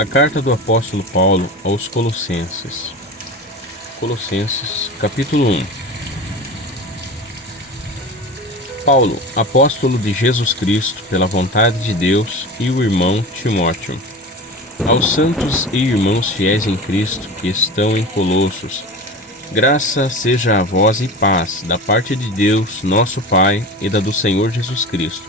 A carta do apóstolo Paulo aos Colossenses. Colossenses, capítulo 1. Paulo, apóstolo de Jesus Cristo, pela vontade de Deus, e o irmão Timóteo. Aos santos e irmãos fiéis em Cristo que estão em Colossos, graça seja a vós e paz da parte de Deus, nosso Pai, e da do Senhor Jesus Cristo.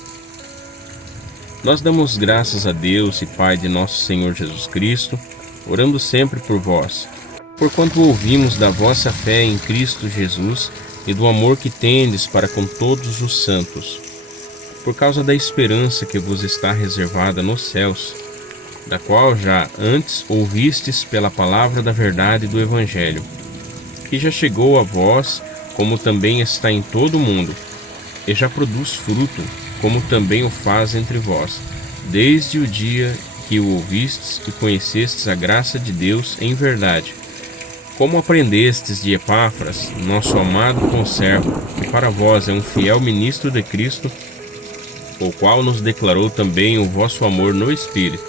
Nós damos graças a Deus e Pai de nosso Senhor Jesus Cristo, orando sempre por vós, porquanto ouvimos da vossa fé em Cristo Jesus e do amor que tendes para com todos os santos, por causa da esperança que vos está reservada nos céus, da qual já antes ouvistes pela palavra da verdade do Evangelho, que já chegou a vós, como também está em todo o mundo, e já produz fruto, como também o faz entre vós, desde o dia que o ouvistes e conhecestes a graça de Deus em verdade. Como aprendestes de Epáfras, nosso amado conservo, que para vós é um fiel ministro de Cristo, o qual nos declarou também o vosso amor no Espírito.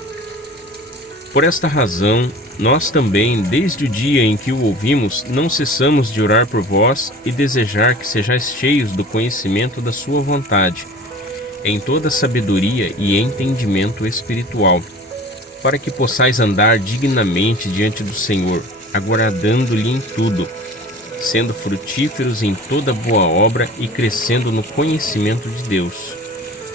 Por esta razão, nós também, desde o dia em que o ouvimos, não cessamos de orar por vós e desejar que sejais cheios do conhecimento da sua vontade, em toda sabedoria e entendimento espiritual, para que possais andar dignamente diante do Senhor, agradando-lhe em tudo, sendo frutíferos em toda boa obra e crescendo no conhecimento de Deus,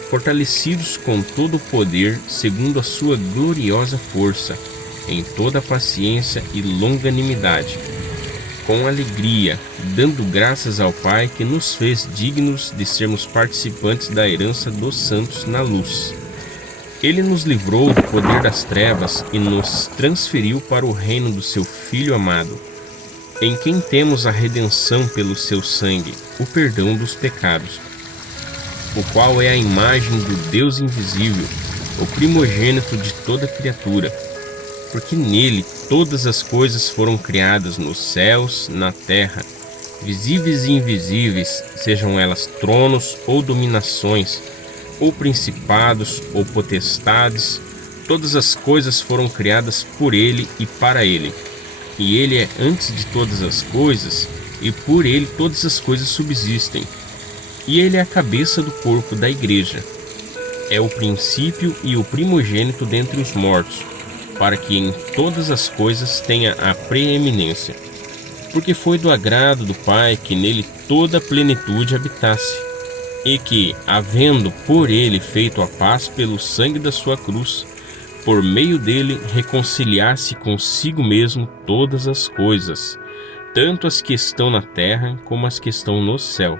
fortalecidos com todo o poder, segundo a sua gloriosa força, em toda paciência e longanimidade, com alegria, dando graças ao Pai que nos fez dignos de sermos participantes da herança dos santos na luz. Ele nos livrou do poder das trevas e nos transferiu para o reino do seu Filho amado, em quem temos a redenção pelo seu sangue, o perdão dos pecados, o qual é a imagem do Deus invisível, o primogênito de toda criatura, porque nele todas as coisas foram criadas nos céus, na terra, visíveis e invisíveis, sejam elas tronos ou dominações, ou principados ou potestades, todas as coisas foram criadas por ele e para ele. E ele é antes de todas as coisas, e por ele todas as coisas subsistem. E ele é a cabeça do corpo da igreja. É o princípio e o primogênito dentre os mortos, para que em todas as coisas tenha a preeminência. Porque foi do agrado do Pai que nele toda a plenitude habitasse, e que, havendo por ele feito a paz pelo sangue da sua cruz, por meio dele reconciliasse consigo mesmo todas as coisas, tanto as que estão na terra como as que estão no céu.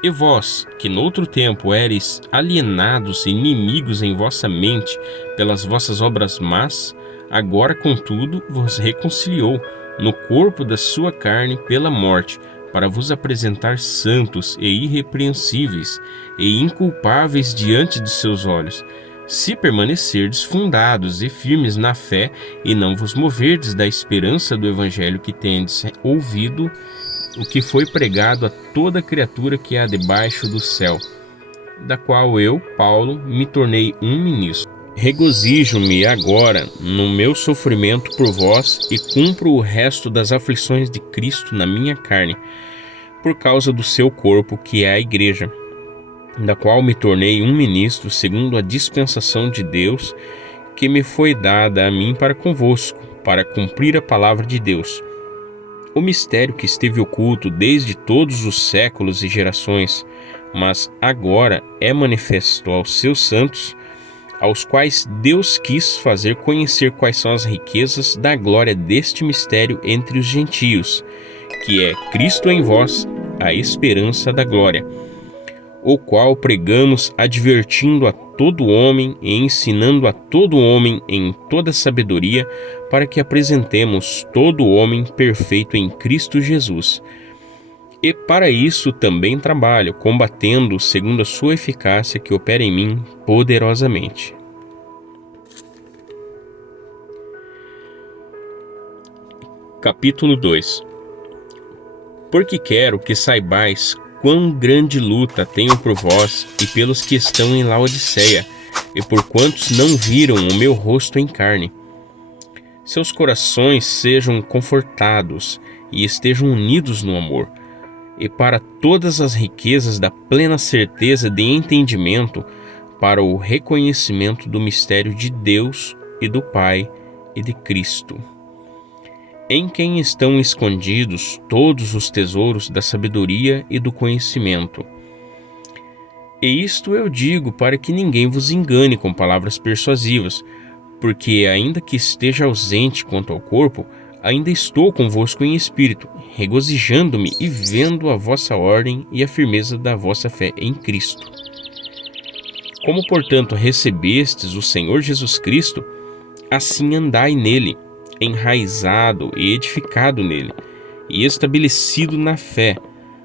E vós, que noutro tempo éreis alienados e inimigos em vossa mente pelas vossas obras más, agora, contudo, vos reconciliou no corpo da sua carne pela morte, para vos apresentar santos e irrepreensíveis e inculpáveis diante de seus olhos, se permanecerdes fundados e firmes na fé e não vos moverdes da esperança do Evangelho que tendes ouvido, o que foi pregado a toda criatura que há debaixo do céu, da qual eu, Paulo, me tornei um ministro. Regozijo-me agora no meu sofrimento por vós e cumpro o resto das aflições de Cristo na minha carne, por causa do seu corpo, que é a igreja, da qual me tornei um ministro segundo a dispensação de Deus, que me foi dada a mim para convosco, para cumprir a palavra de Deus. O mistério que esteve oculto desde todos os séculos e gerações, mas agora é manifesto aos seus santos, aos quais Deus quis fazer conhecer quais são as riquezas da glória deste mistério entre os gentios, que é Cristo em vós, a esperança da glória, o qual pregamos advertindo a todo homem e ensinando a todo homem em toda sabedoria, para que apresentemos todo homem perfeito em Cristo Jesus. E para isso também trabalho, combatendo segundo a sua eficácia que opera em mim poderosamente. Capítulo 2. Porque quero que saibais quão grande luta tenho por vós e pelos que estão em Laodiceia, e por quantos não viram o meu rosto em carne, seus corações sejam confortados e estejam unidos no amor, e para todas as riquezas da plena certeza de entendimento, para o reconhecimento do mistério de Deus e do Pai e de Cristo, em quem estão escondidos todos os tesouros da sabedoria e do conhecimento. E isto eu digo para que ninguém vos engane com palavras persuasivas, porque ainda que esteja ausente quanto ao corpo, ainda estou convosco em espírito, regozijando-me e vendo a vossa ordem e a firmeza da vossa fé em Cristo. Como, portanto, recebestes o Senhor Jesus Cristo, assim andai nele, enraizado e edificado nele, e estabelecido na fé,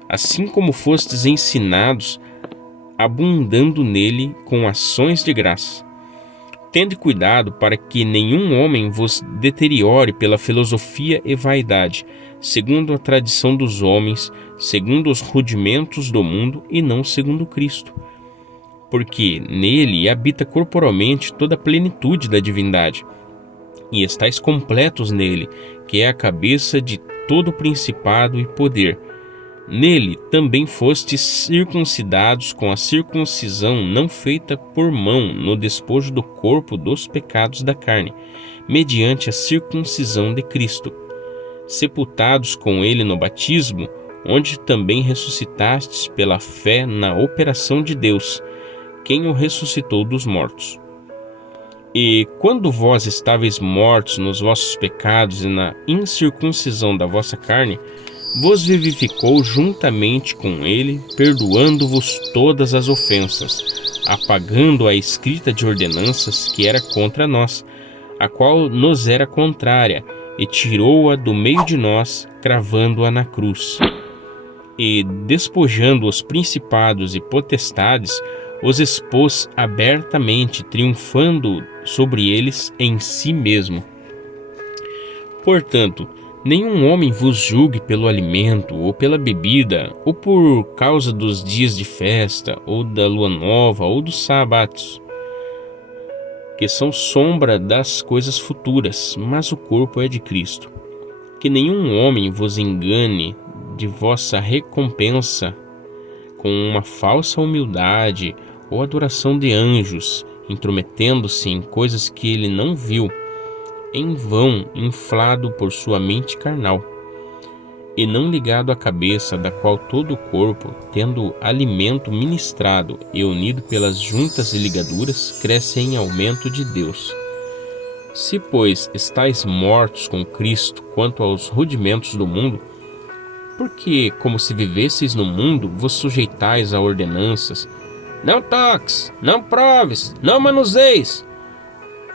assim como fostes ensinados, abundando nele com ações de graça. Tende cuidado para que nenhum homem vos deteriore pela filosofia e vaidade, segundo a tradição dos homens, segundo os rudimentos do mundo e não segundo Cristo. Porque nele habita corporalmente toda a plenitude da divindade, e estáis completos nele, que é a cabeça de todo principado e poder. Nele também fostes circuncidados com a circuncisão não feita por mão no despojo do corpo dos pecados da carne, mediante a circuncisão de Cristo, sepultados com ele no batismo, onde também ressuscitastes pela fé na operação de Deus, quem o ressuscitou dos mortos. E quando vós estáveis mortos nos vossos pecados e na incircuncisão da vossa carne, vos vivificou juntamente com ele, perdoando-vos todas as ofensas, apagando a escrita de ordenanças que era contra nós, a qual nos era contrária, e tirou-a do meio de nós, cravando-a na cruz. E, despojando os principados e potestades, os expôs abertamente, triunfando sobre eles em si mesmo. Portanto, nenhum homem vos julgue pelo alimento, ou pela bebida, ou por causa dos dias de festa, ou da lua nova, ou dos sábados, que são sombra das coisas futuras, mas o corpo é de Cristo. Que nenhum homem vos engane de vossa recompensa com uma falsa humildade ou adoração de anjos, intrometendo-se em coisas que ele não viu, em vão inflado por sua mente carnal, e não ligado à cabeça, da qual todo o corpo, tendo alimento ministrado e unido pelas juntas e ligaduras, cresce em aumento de Deus. Se, pois, estáis mortos com Cristo quanto aos rudimentos do mundo, porque, como se vivesseis no mundo, vos sujeitais a ordenanças: não toques, não proves, não manuseis,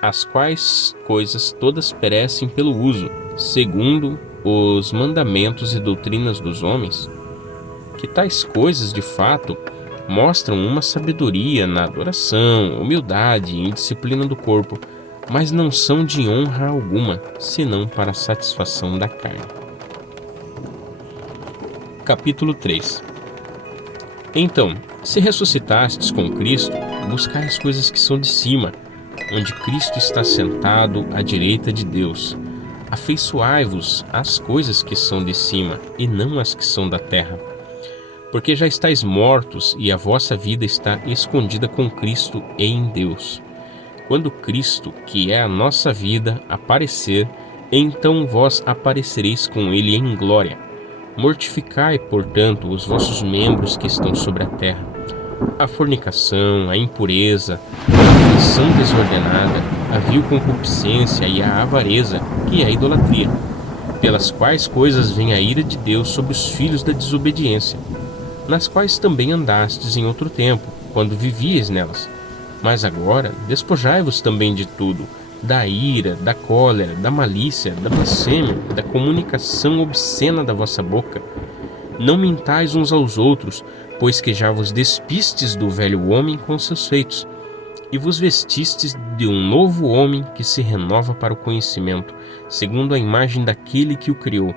as quais coisas todas perecem pelo uso, segundo os mandamentos e doutrinas dos homens? Que tais coisas, de fato, mostram uma sabedoria na adoração, humildade e indisciplina do corpo, mas não são de honra alguma, senão para a satisfação da carne. Capítulo 3. Então, se ressuscitastes com Cristo, buscai as coisas que são de cima, onde Cristo está sentado à direita de Deus. Afeiçoai-vos às coisas que são de cima, e não às que são da terra. Porque já estáis mortos, e a vossa vida está escondida com Cristo em Deus. Quando Cristo, que é a nossa vida, aparecer, então vós aparecereis com ele em glória. Mortificai, portanto, os vossos membros que estão sobre a terra: a fornicação, a impureza, a afeição desordenada, a vil concupiscência e a avareza, que é a idolatria, pelas quais coisas vem a ira de Deus sobre os filhos da desobediência, nas quais também andastes em outro tempo, quando vivíeis nelas. Mas agora despojai-vos também de tudo: da ira, da cólera, da malícia, da blasfêmia, da comunicação obscena da vossa boca. Não mintais uns aos outros, pois que já vos despistes do velho homem com seus feitos, e vos vestistes de um novo homem que se renova para o conhecimento, segundo a imagem daquele que o criou,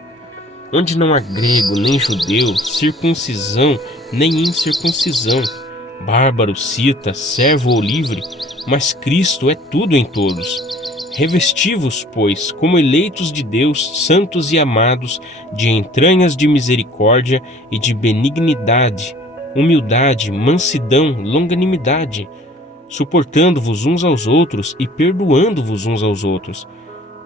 onde não há grego nem judeu, circuncisão nem incircuncisão, bárbaro, cita, servo ou livre, mas Cristo é tudo em todos. Revesti-vos, pois, como eleitos de Deus, santos e amados, de entranhas de misericórdia e de benignidade, humildade, mansidão, longanimidade, suportando-vos uns aos outros e perdoando-vos uns aos outros.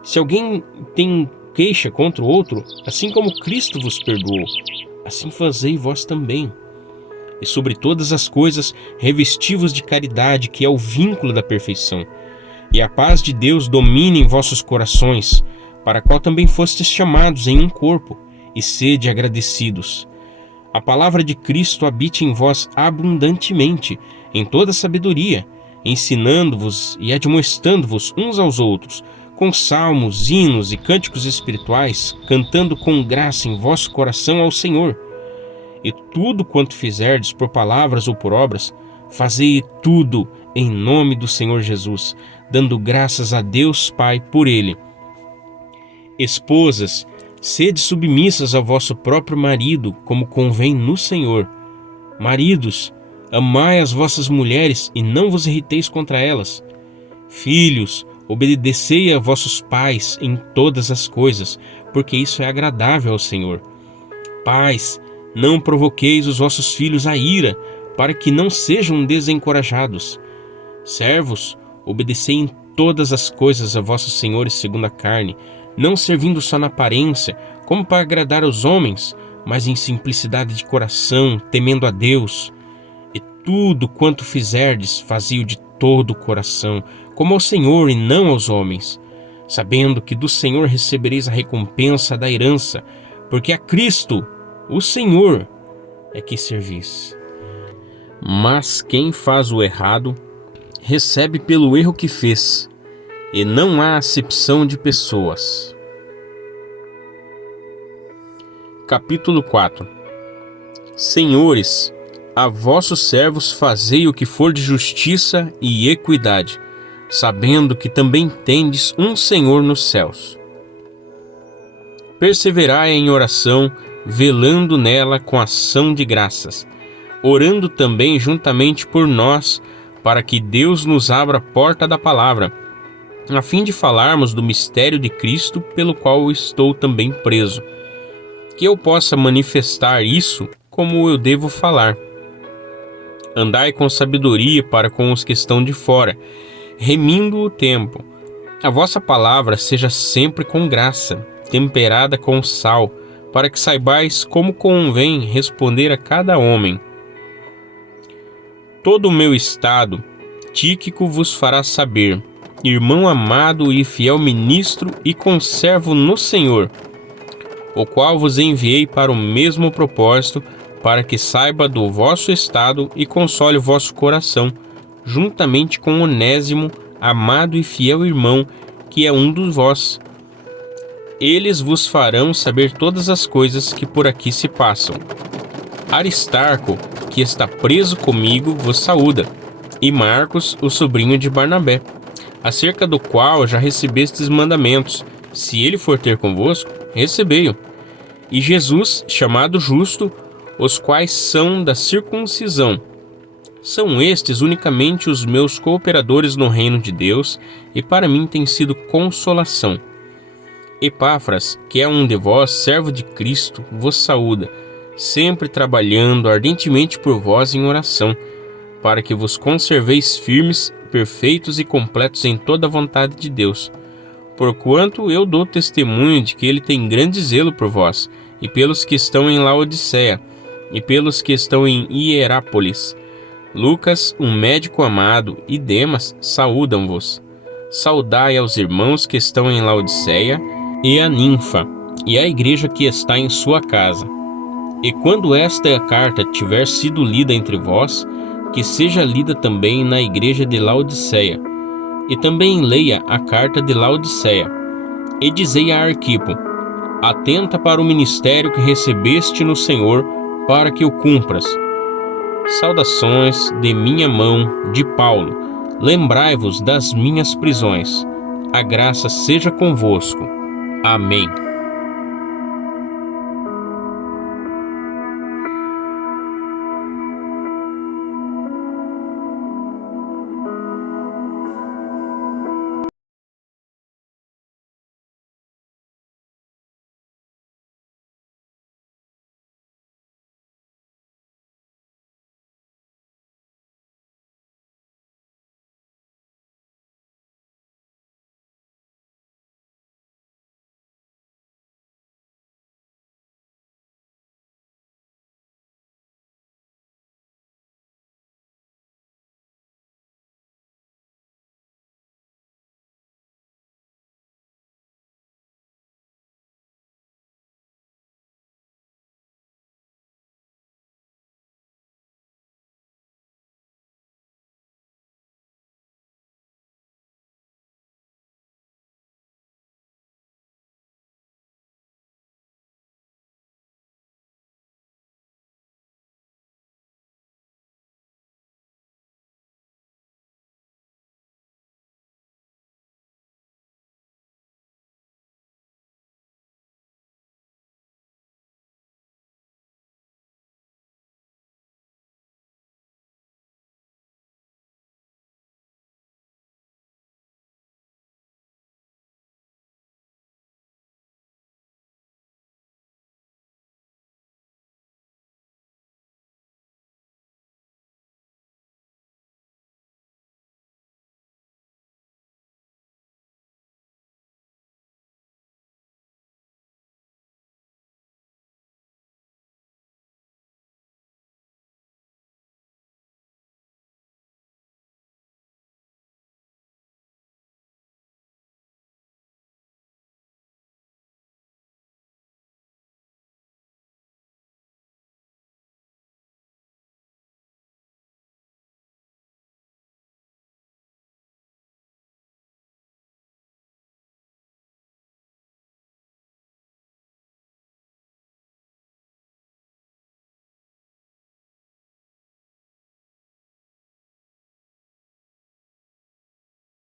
Se alguém tem queixa contra o outro, assim como Cristo vos perdoou, assim fazei vós também. E sobre todas as coisas, revesti-vos de caridade, que é o vínculo da perfeição. E a paz de Deus domine em vossos corações, para a qual também fostes chamados em um corpo, e sede agradecidos. A palavra de Cristo habite em vós abundantemente, em toda sabedoria, ensinando-vos e admoestando-vos uns aos outros, com salmos, hinos e cânticos espirituais, cantando com graça em vosso coração ao Senhor. E tudo quanto fizerdes por palavras ou por obras, fazei tudo em nome do Senhor Jesus, dando graças a Deus Pai por ele. Esposas, sede submissas ao vosso próprio marido, como convém no Senhor. Maridos, amai as vossas mulheres e não vos irriteis contra elas. Filhos, obedecei a vossos pais em todas as coisas, porque isso é agradável ao Senhor. Pais, não provoqueis os vossos filhos à ira, para que não sejam desencorajados. Servos, obedecei em todas as coisas a vossos senhores segundo a carne, não servindo só na aparência, como para agradar aos homens, mas em simplicidade de coração, temendo a Deus. E tudo quanto fizerdes, fazei-o de todo o coração, como ao Senhor e não aos homens, sabendo que do Senhor recebereis a recompensa da herança, porque a Cristo, o Senhor, é que servis. Mas quem faz o errado, recebe pelo erro que fez, e não há acepção de pessoas. Capítulo 4. Senhores, a vossos servos fazei o que for de justiça e equidade, sabendo que também tendes um Senhor nos céus. Perseverai em oração, velando nela com ação de graças, orando também juntamente por nós, para que Deus nos abra a porta da palavra, a fim de falarmos do mistério de Cristo, pelo qual estou também preso, que eu possa manifestar isso como eu devo falar. Andai com sabedoria para com os que estão de fora, remindo o tempo. A vossa palavra seja sempre com graça, temperada com sal, para que saibais como convém responder a cada homem. Todo o meu estado, Tíquico vos fará saber, irmão amado e fiel ministro e conservo no Senhor, o qual vos enviei para o mesmo propósito, para que saiba do vosso estado e console o vosso coração, juntamente com Onésimo, amado e fiel irmão, que é um dos vós. Eles vos farão saber todas as coisas que por aqui se passam. Aristarco, que está preso comigo, vos saúda, e Marcos, o sobrinho de Barnabé, acerca do qual já recebestes mandamentos. Se ele for ter convosco, recebei-o. E Jesus, chamado Justo, os quais são da circuncisão. São estes unicamente os meus cooperadores no reino de Deus, e para mim tem sido consolação. Epáfras, que é um de vós, servo de Cristo, vos saúda, sempre trabalhando ardentemente por vós em oração, para que vos conserveis firmes, perfeitos e completos em toda a vontade de Deus. Porquanto eu dou testemunho de que ele tem grande zelo por vós, e pelos que estão em Laodiceia, e pelos que estão em Hierápolis. Lucas, um médico amado, e Demas saúdam-vos. Saudai aos irmãos que estão em Laodiceia, e a Ninfa, e a igreja que está em sua casa. E quando esta carta tiver sido lida entre vós, que seja lida também na igreja de Laodiceia. E também leia a carta de Laodiceia. E dizei a Arquipo: atenta para o ministério que recebeste no Senhor, para que o cumpras. Saudações de minha mão, de Paulo. Lembrai-vos das minhas prisões. A graça seja convosco. Amém.